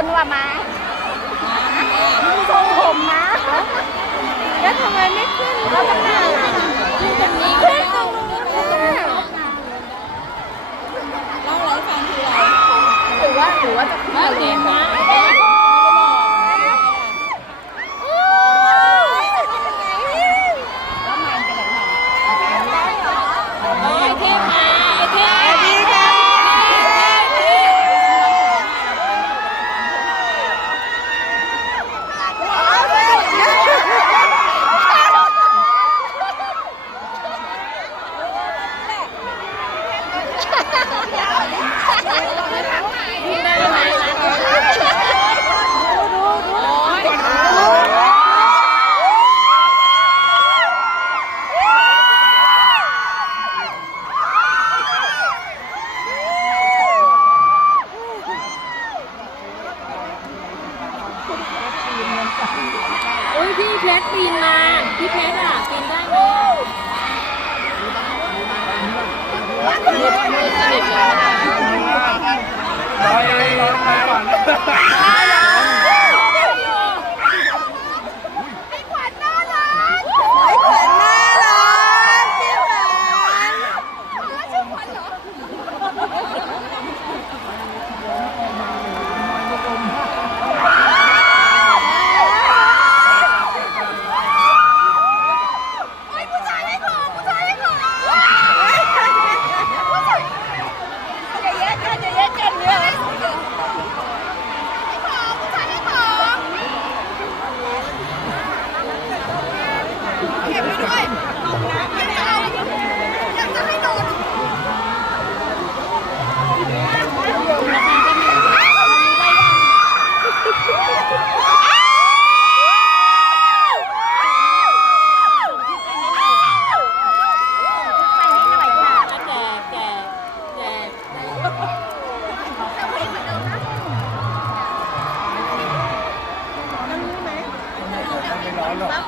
คุณว่ามาทรงผมนะแล้วทำไมไม่ขึ้นเราจะมาขึ้นตรงนี้ขึ้นตรงนู้นน่ะเล่าอะไรให้ฟังคืออะไรหรือว่าหรือว่าจะขึ้นว่าเดี๋ยวน Yeah. lắm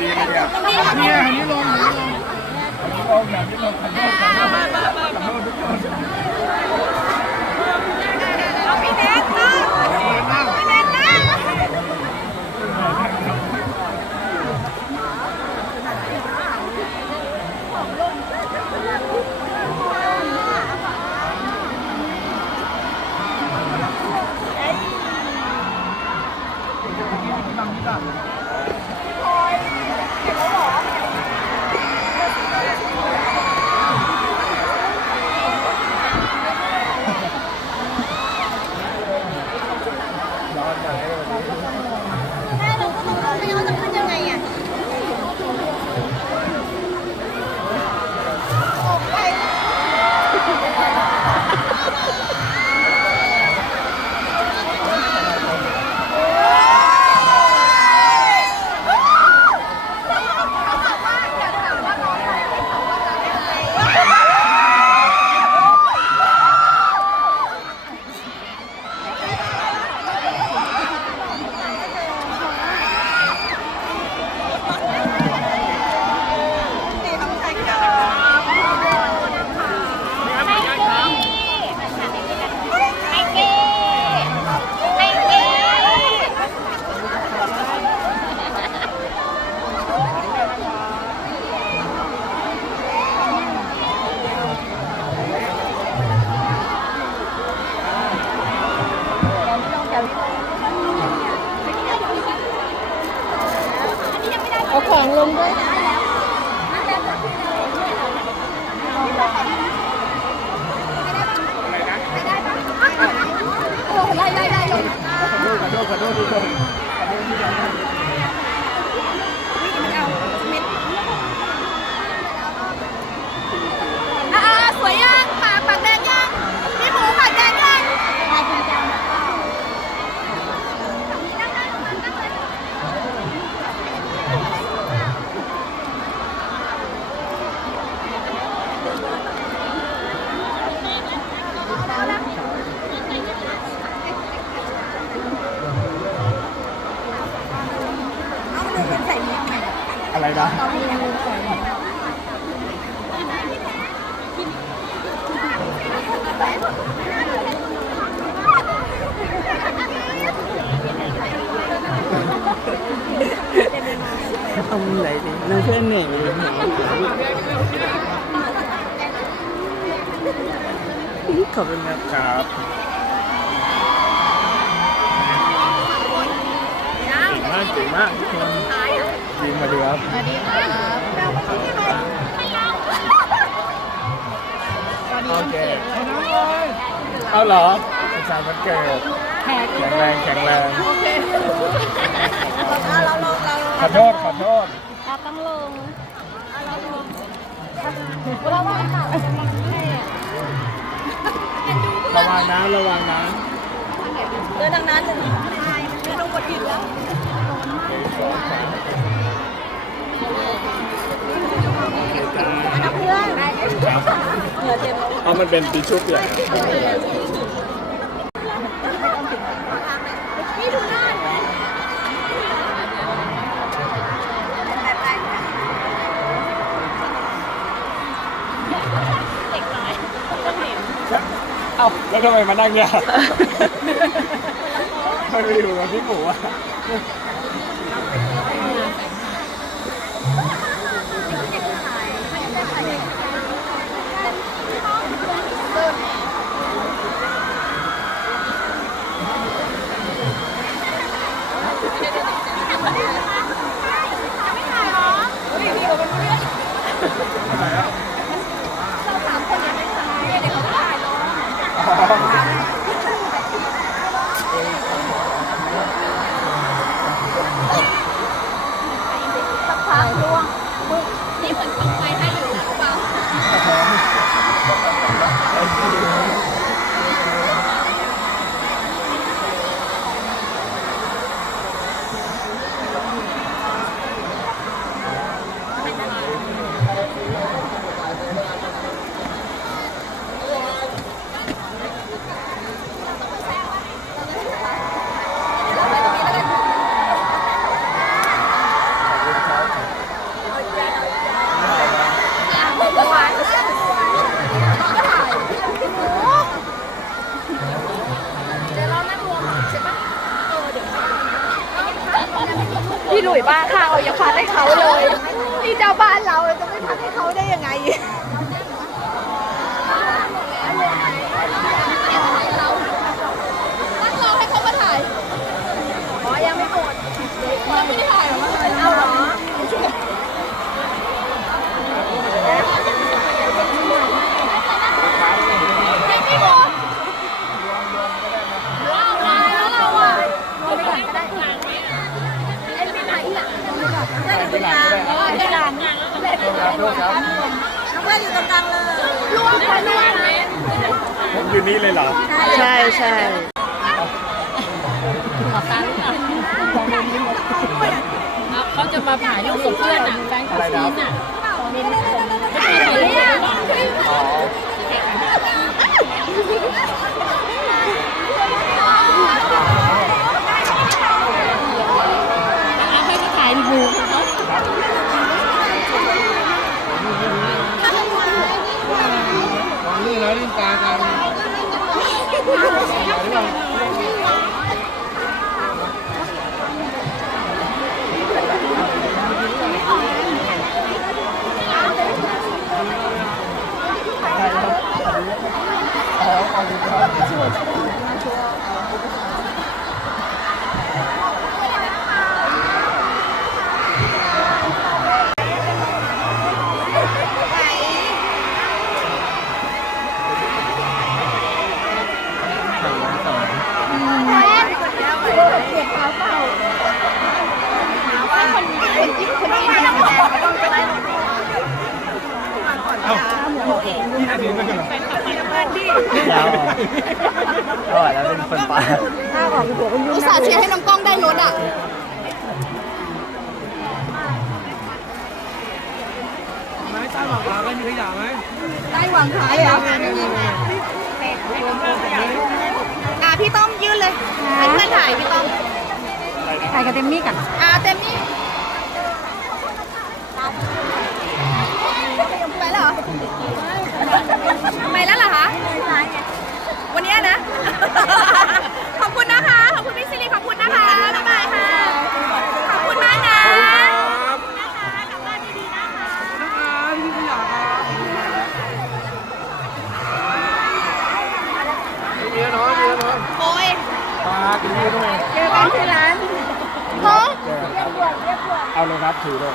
ดีเลยเนี่ยเนี่ยหันนี้ลงหัลงนนี้ลงหันนี้ลงหันนี้ลงหังทุกคน อโทษขอโทษเราต้องลงเราลงระวังค่ะระวังระวังนะระวังนะเดินทางนั้นเลยไม่ต้องกดผิดแล้วเอามันเป็นปีชุบเลย ทำไมมานั่นี่ยไม่ยู่กับพี่หมูอะ ใช่ใช่เขาจะมาถ่ายรูปกับเพื่อนอะแฟนคลับซีนอะอ๋อเอาให้เขาถ่ายรูปเขา ลองนี่นะลิ้นตากัน เอ้าพี่นาทีไม่กันเหรอ แล้วก็แล้วเป็นคนป่า อุตส่าห์เชียร์ให้น้องกล้องได้รถอะ ไม้ใต้หมากขาไม่มีขยะไหม ได้วางท้ายแล้วอะพี่ต้อมยื่นเลยให้เพื่อนถ่ายพี่ต้อมถ่ายกับเต็มมี่กันอะเต็มที่ไปแล้วเหรอไปแล้วเหรอคะวันเนี้ยนะ ขอบคุณนะคะ ขอบคุณพี่ซิริขอบคุณนะคะ บ๊ายบายค่ะ ขอบคุณมากนะนะคะกลับบ้านดีๆนะคะ มีแล้วน้องมีแล้วน้อง โอ้ย ปลากินนี่ ด้วยเจอกันที่ร้านฮะเอาเลยครับถือเลย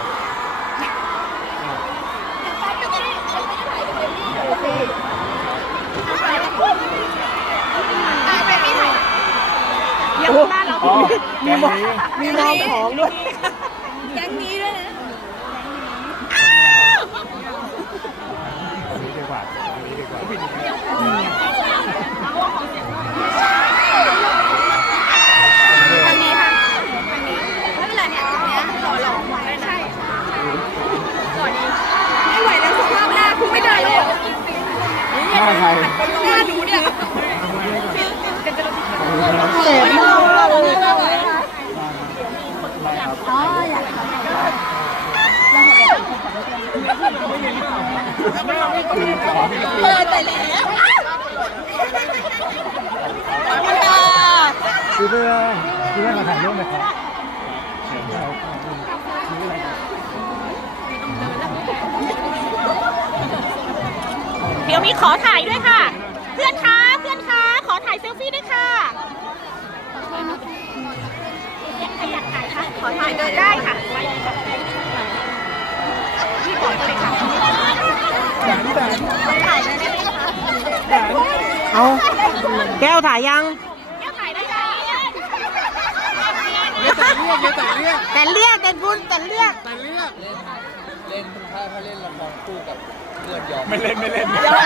อะไปพี่ถ่ายโอ้อ๋อแกงนี้มีมองของด้วยแก๊งนี้ด้วยนะอันนี้ดีกว่าอันนี้ดีกว่า ทางนี้ค่ะทางนี้ไม่เป็นไรเนี่ยตรงเนี้ยหล่อหล่อหมดเลยนะสวัสดีไม่ไหวแล้วสภาพหน้าคุณ ไม่ได้แล้วหน้าใครหน้าหนูเนี่ยเจ็บมากเปิดไปแล้วขอบคุณค่ะคือเพื่อคือเพื่อมาถ่ายรูปไหมครับ เดี๋ยวมีขอถ่ายด้วยค่ะ เพื่อนคะเพื่อนคะขอถ่ายเซลฟี่ด้วยค่ะใครอยากถ่ายคะขอถ่ายเลยได้ค่ะพี่บอกเลยค่ะแสนแสนถ่ายเลยได้ไหมคะแสนเอาแก้วถ่ายยังเดี๋ยวถ่ายได้ค่ะเรียกแต่เรียกเรียกแต่เรียกแต่เรียกแต่บุญแต่เรียกแต่เรียกเล่นถ้าถ้าเล่นละครคู่กับเพื่อนยอมไม่เล่นไม่เล่นไม่เล่น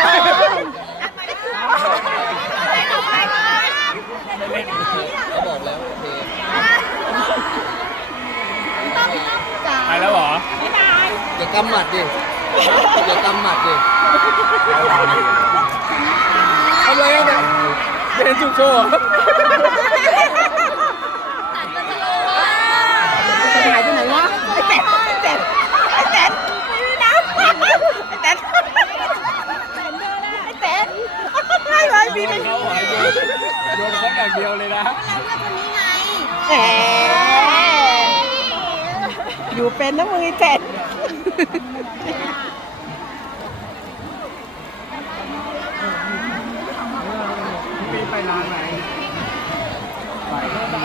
เขาบอกแล้วโอเคไปแล้วเหรออย่ากำหมัดดิอย่ากำหมัดดิทำไรกันเดินจุกโชว์หายไปไหนวะไอ้แตนไอ้แตนไอ้แตนไม่มีน้ำไอ้แตนไอ้แตน ให้ไว้พี่เป็นเขาหายโยนโยนเขาอย่างเดียวเลยนะแหมนะมือแตนปีไปร้านไหนไปต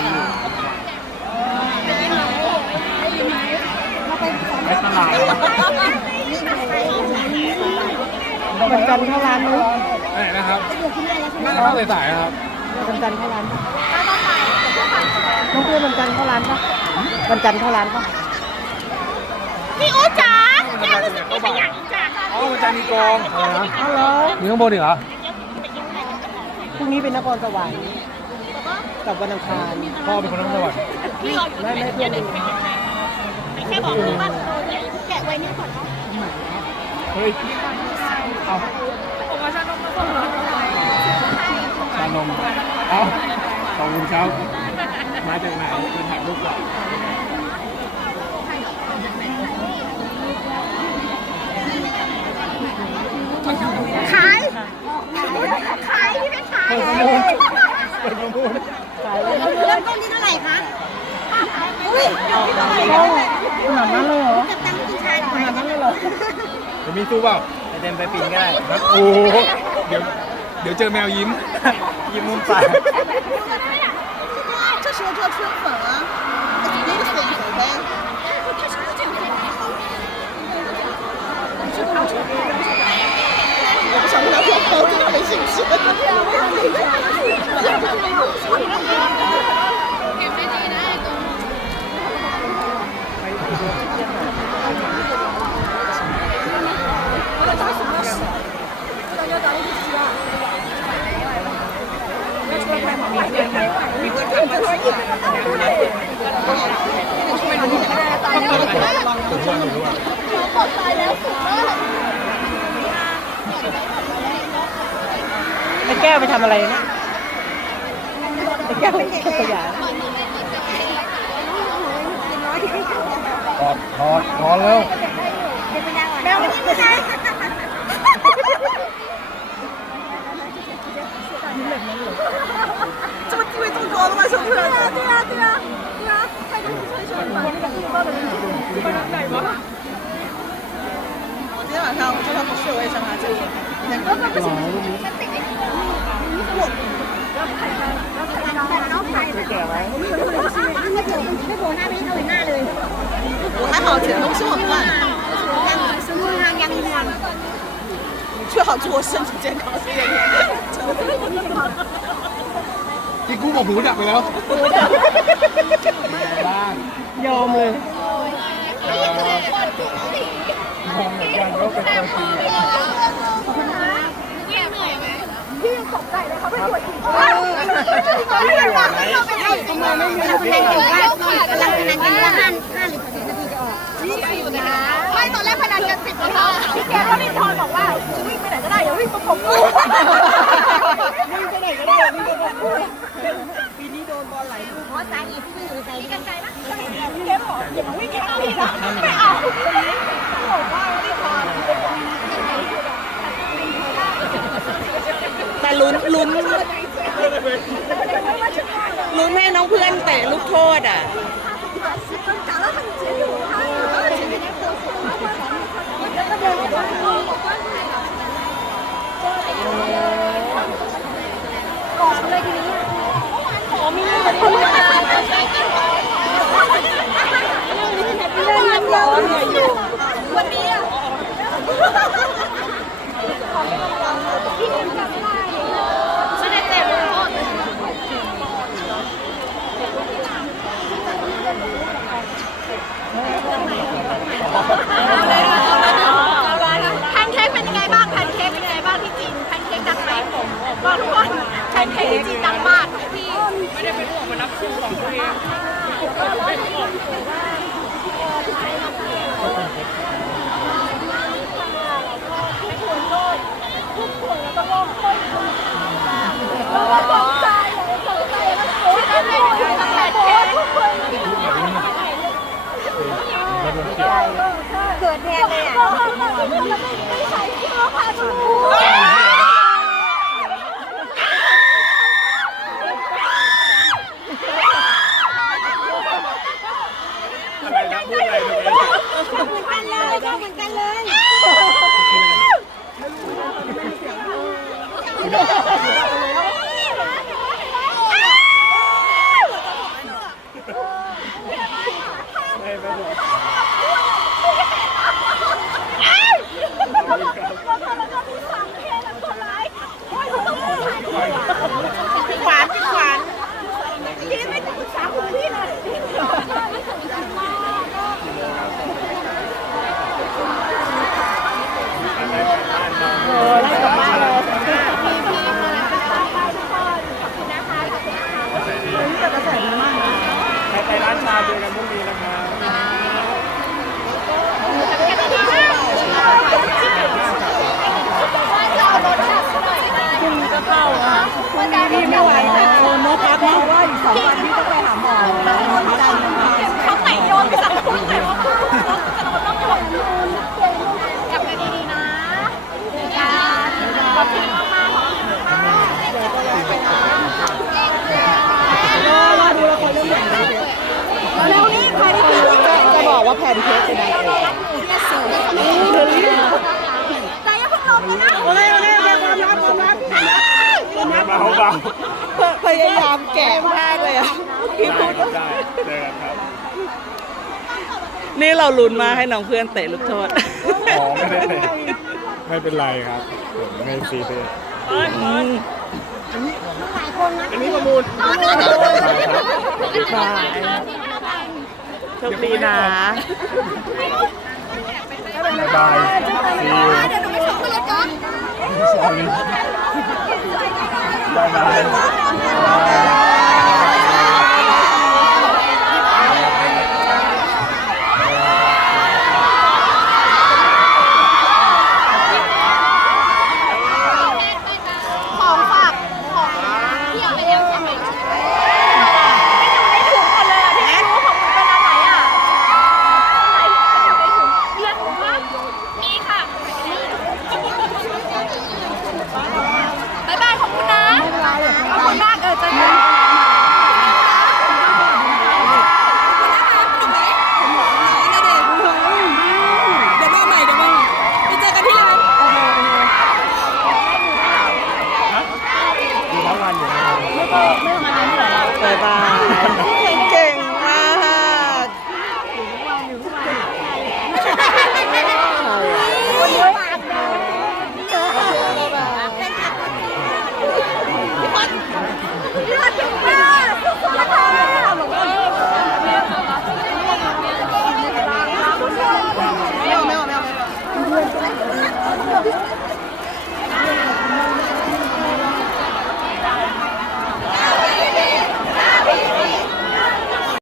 ลาดวันจันทร์เข้าร้านนู้นไห นนะครับน่าจะเข้าสายๆครับวันจันทร์เข้าร้านน้องเพื่อนวันจันทร์เข้าร้านปะวันจันทร์เข้าร้านปะพี่อู๋จ๋าแก้วรู้สึกมีขยะอีกจ้ะอ๋อมันจะมีกองอะไรนะอ้าวเหรอมีข้างบนอีกเหรอพรุ่งนี้เป็นนครสวรรค์กับวันอังคารพ่อเป็นคนนครสวรรค์พี่รออยู่ไม่ไม่เพื่อนเองแค่บอกคือว่าโดนแกะไว้นี่ก่อนเนาะเฮ้ยเอาชา นมเอาขอบคุณครับ มาจากไหนเป็นถ่ายรูปก่อนขายขายที่ไม่ขายเปิดประมูลเปิดประมูลเริ่มต้นที่เท่าไหร่คะอุ้ยขนาดนั้นเลยเหรอจะตั้งกินชายหน่ขอยนาดนั้นเลยเหรอเดี๋ยวมีตู้เปล่าเต็มไปปีนก็ได้ครับโอ้โหเดี๋ยวเดี๋ยวเจอแมวยิ้ม 你们白。这时候就要吹粉了。他。我想不，没兴趣。ไอ้แก้วไปทำอะไรนะไอ้แก้วไปเก็บขยะถอดถอดถอดแล้วแมวมันยิ้มไม่ได้ 对呀对呀对呀对呀态度不是很喜欢我那个四十的人基本上不带什我今天晚上我就算不睡我也想把这里先给我不要太干了不要太我还好全都是我们干啊的最好祝我身体健康谢谢你 ที่กูบอกหูดับไปแล้วบ้างยอมเลยมองเหมือนกันว่าเป็นคนจีนไม่ตอนแรกพนันกันสิบนาทีพี่แกก็รีบทอนบอกว่าจะวิ่งไปไหนก็ได้อย่าวิ่งประกบกูวิ่งไปไหนก็ได้วิ่งไปไหน แทนเลยอะไม่ใช่เสื้อผ้าชมพูรู้อะไรทำเหมือนกันเลยเหมือนกันเลย โอเคโอเคโอเกักเบพยายามแกะมากเลยอะพี่พูดนี่เราลุ้นมาให้น้องเพื่อนเตะลูกโทษไม่เป็นไรครับผมไม่ซีเรียสอันนี้หลายคนนะอันนี้ประมูล โชคดีนะบ๊ายบายซีอูเดี๋ยวหนูไปส่งกันเลยจ้ะสอรี่บ๊ายบาย